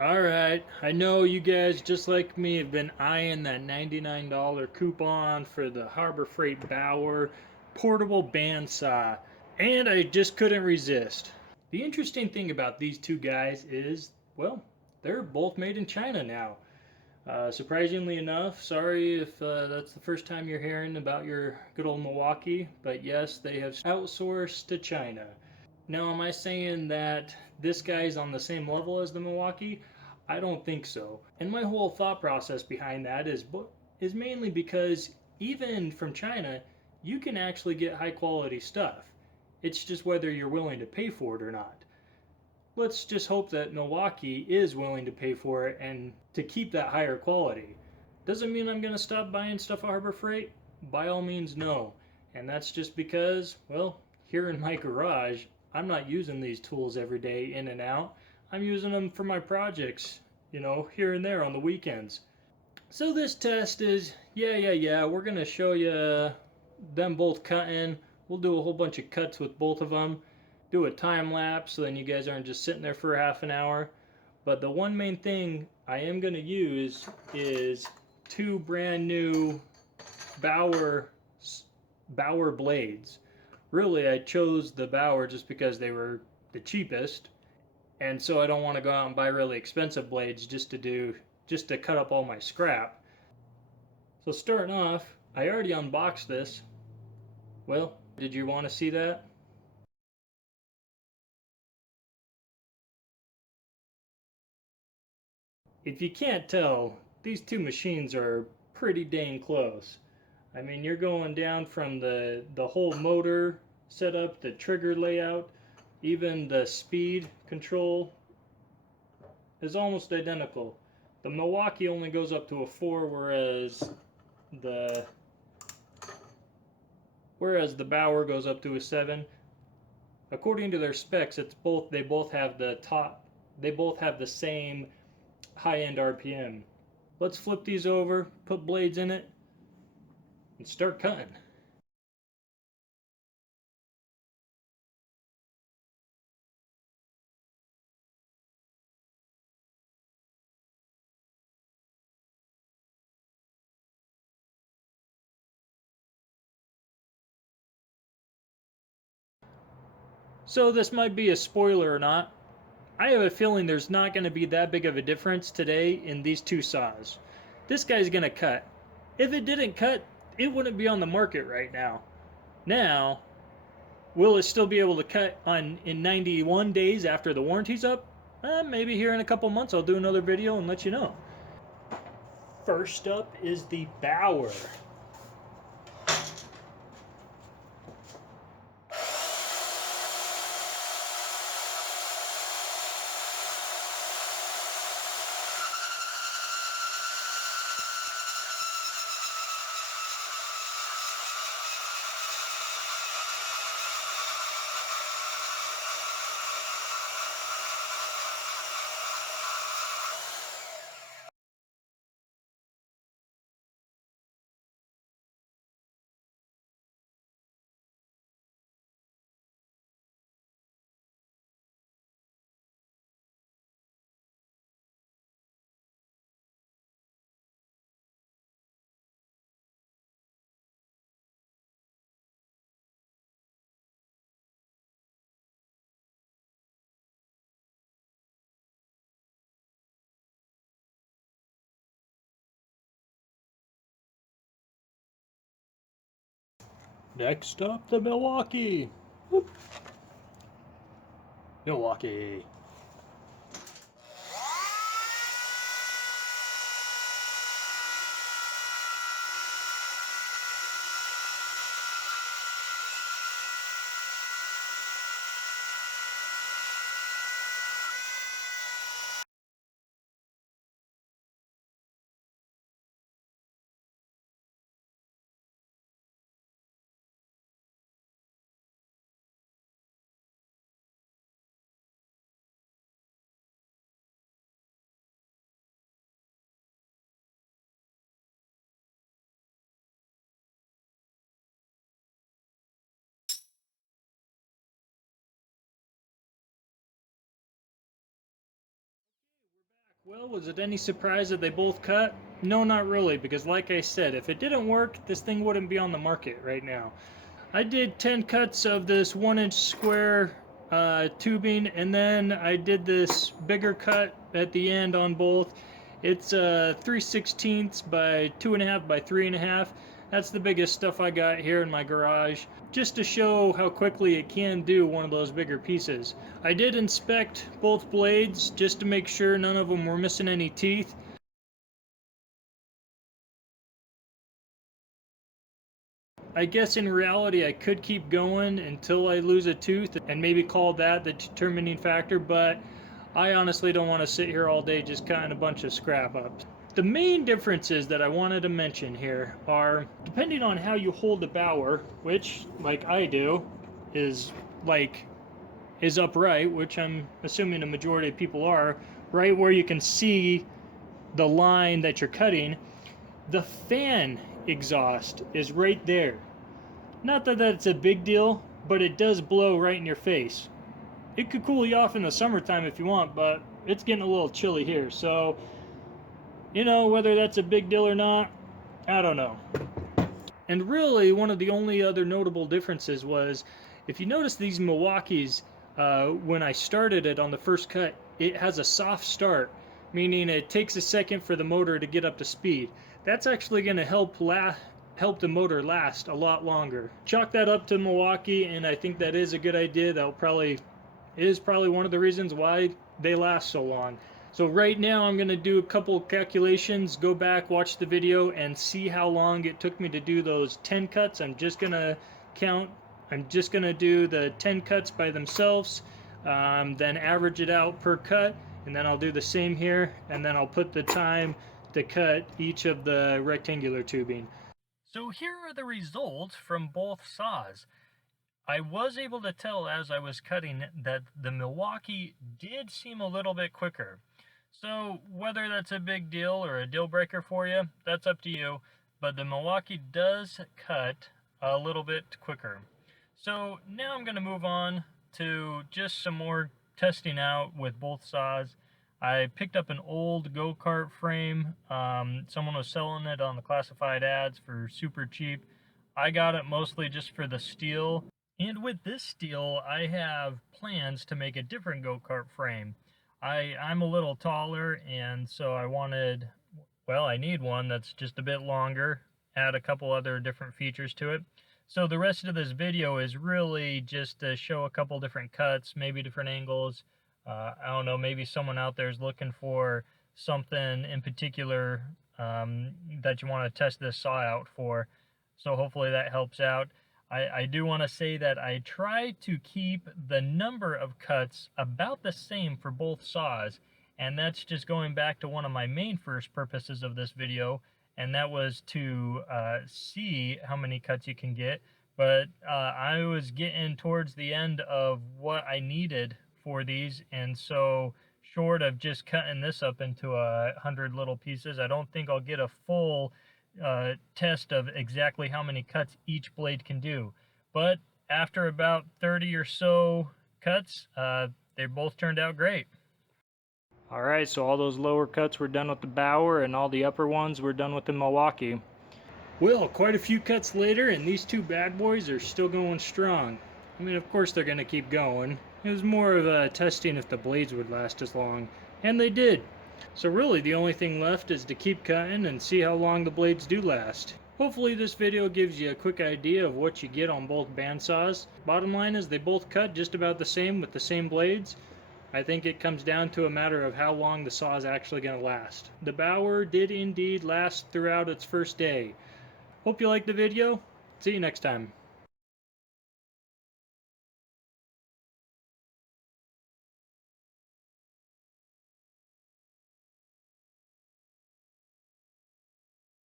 Alright, I know you guys, just like me, have been eyeing that $99 coupon for the Harbor Freight Bauer portable bandsaw, and I just couldn't resist. The interesting thing about these two guys is, well, they're both made in China now. Surprisingly enough, sorry if that's the first time you're hearing about your good old Milwaukee, but yes, they have outsourced to China. Now, am I saying that this guy's on the same level as the Milwaukee? I don't think so. And my whole thought process behind that is mainly because even from China, you can actually get high quality stuff. It's just whether you're willing to pay for it or not. Let's just hope that Milwaukee is willing to pay for it and to keep that higher quality. Doesn't mean I'm going to stop buying stuff at Harbor Freight. By all means, no. And that's just because, well, here in my garage, I'm not using these tools every day in and out. I'm using them for my projects, here and there on the weekends. So this test is, yeah, we're going to show you them both cutting. We'll do a whole bunch of cuts with both of them. Do a time lapse so then you guys aren't just sitting there for half an hour. But the one main thing I am going to use is two brand new Bauer Bauer blades. Really, I chose the Bauer just because they were the cheapest, and so I don't want to go out and buy really expensive blades just to cut up all my scrap. So starting off, I already unboxed this. Well, did you want to see that? If you can't tell, these two machines are pretty dang close. I mean, you're going down from the whole motor setup, the trigger layout, even the speed control is almost identical. The Milwaukee only goes up to a 4, the whereas the Bauer goes up to a 7. According to their specs, they both have the same high-end RPM. Let's flip these over, put blades in it, and start cutting. So this might be a spoiler or not. I have a feeling there's not going to be that big of a difference today in these two saws. This guy's going to cut. If it didn't cut, it wouldn't be on the market right now. Now, will it still be able to cut in 91 days after the warranty's up? Maybe here in a couple months I'll do another video and let you know. First up is the Bauer. Next up, the Milwaukee. Whoop. Milwaukee. Well, was it any surprise that they both cut? No, not really, because like I said, if it didn't work, this thing wouldn't be on the market right now. I did 10 cuts of this 1-inch square tubing, and then I did this bigger cut at the end on both. It's 3/16 by 2.5 by 3.5. That's the biggest stuff I got here in my garage, just to show how quickly it can do one of those bigger pieces. I did inspect both blades just to make sure none of them were missing any teeth. I guess in reality I could keep going until I lose a tooth and maybe call that the determining factor, but I honestly don't want to sit here all day just cutting a bunch of scrap up. The main differences that I wanted to mention here are, depending on how you hold the Bauer, which, like I do, is like is upright, which I'm assuming the majority of people are, right where you can see the line that you're cutting, the fan exhaust is right there. Not that that's a big deal, but it does blow right in your face. It could cool you off in the summertime if you want, but it's getting a little chilly here. So, whether that's a big deal or not, I don't know. And really, one of the only other notable differences was, if you notice these Milwaukees, when I started it on the first cut, it has a soft start, meaning it takes a second for the motor to get up to speed. That's actually going to help the motor last a lot longer. Chalk that up to Milwaukee, and I think that is a good idea. That is probably one of the reasons why they last so long. So right now I'm going to do a couple calculations, go back, watch the video, and see how long it took me to do those 10 cuts. I'm just going to do the 10 cuts by themselves, then average it out per cut, and then I'll do the same here, and then I'll put the time to cut each of the rectangular tubing. So here are the results from both saws. I was able to tell as I was cutting that the Milwaukee did seem a little bit quicker. So whether that's a big deal or a deal breaker for you, that's up to you. But the Milwaukee does cut a little bit quicker. So now I'm going to move on to just some more testing out with both saws. I picked up an old go-kart frame. Someone was selling it on the classified ads for super cheap. I got it mostly just for the steel. And with this steel, I have plans to make a different go-kart frame. I'm a little taller, and so I need one that's just a bit longer, add a couple other different features to it. So the rest of this video is really just to show a couple different cuts, maybe different angles. I don't know, maybe someone out there is looking for something in particular that you want to test this saw out for. So hopefully that helps out. I do want to say that I try to keep the number of cuts about the same for both saws, and that's just going back to one of my main first purposes of this video, and that was to see how many cuts you can get. But I was getting towards the end of what I needed for these, and so short of just cutting this up into 100 little pieces, I don't think I'll get a full test of exactly how many cuts each blade can do. But after about 30 or so cuts, they both turned out great. Alright, so all those lower cuts were done with the Bauer, and all the upper ones were done with the Milwaukee. Well, quite a few cuts later, and these two bad boys are still going strong. I mean, of course they're going to keep going. It was more of a testing if the blades would last as long, and they did. So really the only thing left is to keep cutting and see how long the blades do last. Hopefully this video gives you a quick idea of what you get on both bandsaws. Bottom line is they both cut just about the same with the same blades. I think it comes down to a matter of how long the saw is actually going to last. The Bauer did indeed last throughout its first day. Hope you liked the video. See you next time.